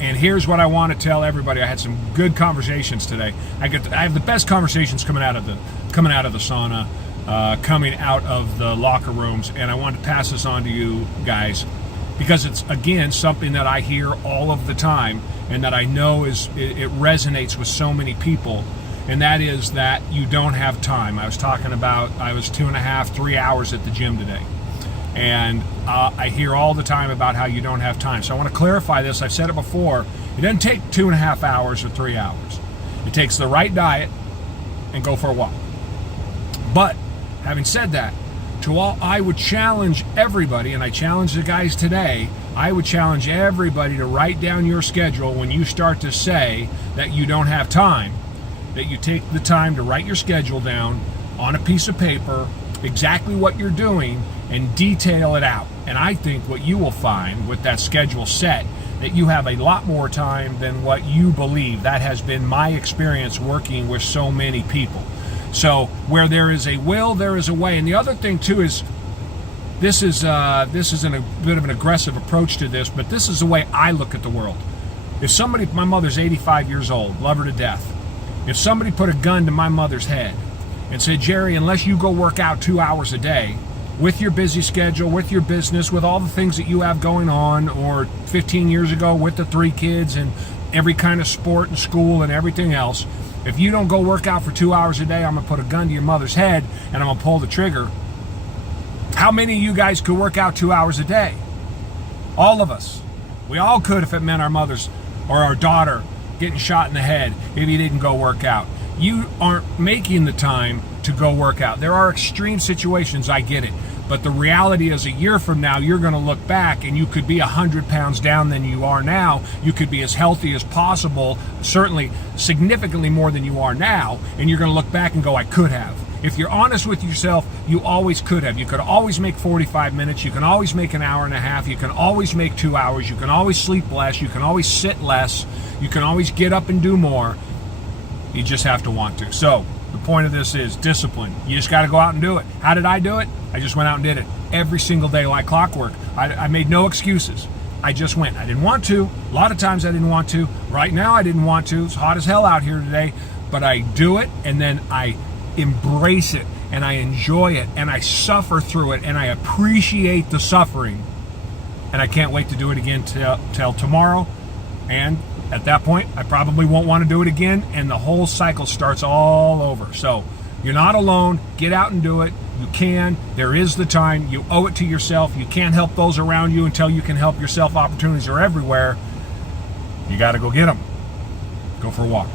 And here's what I want to tell everybody. I had some good conversations today. I have the best conversations coming out of the sauna, coming out of the locker rooms, and I want to pass this on to you guys because it's, again, something that I hear all of the time and that I know it resonates with so many people, and that is that you don't have time. I was talking about I was 2.5, 3 hours at the gym today. And I hear all the time about how you don't have time. So I want to clarify this. I've said it before. It doesn't take 2.5 hours or 3 hours. It takes the right diet and go for a walk. But having said that, I would challenge everybody, and I challenge the guys today, I would challenge everybody to write down your schedule when you start to say that you don't have time, that you take the time to write your schedule down on a piece of paper, exactly what you're doing, and detail it out. And I think what you will find with that schedule set, that you have a lot more time than what you believe. That has been my experience working with so many people. So where there is a will, there is a way. And the other thing too is, this is a bit of an aggressive approach to this, but this is the way I look at the world. If somebody, my mother's 85 years old, love her to death. If somebody put a gun to my mother's head and said, Jerry, unless you go work out 2 hours a day, with your busy schedule, with your business, with all the things that you have going on, or 15 years ago with the 3 kids and every kind of sport and school and everything else, if you don't go work out for 2 hours a day, I'm going to put a gun to your mother's head and I'm going to pull the trigger. How many of you guys could work out 2 hours a day? All of us. We all could if it meant our mothers or our daughter getting shot in the head if you didn't go work out. You aren't making the time to go work out. There are extreme situations, I get it. But the reality is, a year from now, you're going to look back and you could be 100 pounds down than you are now. You could be as healthy as possible, certainly significantly more than you are now. And you're going to look back and go, I could have. If you're honest with yourself, you always could have. You could always make 45 minutes. You can always make an hour and a half. You can always make 2 hours. You can always sleep less. You can always sit less. You can always get up and do more. You just have to want to. So the point of this is discipline. You just got to go out and do it. How did I do it? I just went out and did it every single day like clockwork. I made no excuses. I just went. I didn't want to. A lot of times I didn't want to. Right now I didn't want to. It's hot as hell out here today. But I do it, and then I embrace it, and I enjoy it, and I suffer through it, and I appreciate the suffering. And I can't wait to do it again till tomorrow. And at that point, I probably won't want to do it again, and the whole cycle starts all over. So you're not alone. Get out and do it. You can. There is the time. You owe it to yourself. You can't help those around you until you can help yourself. Opportunities are everywhere. You got to go get them. Go for a walk.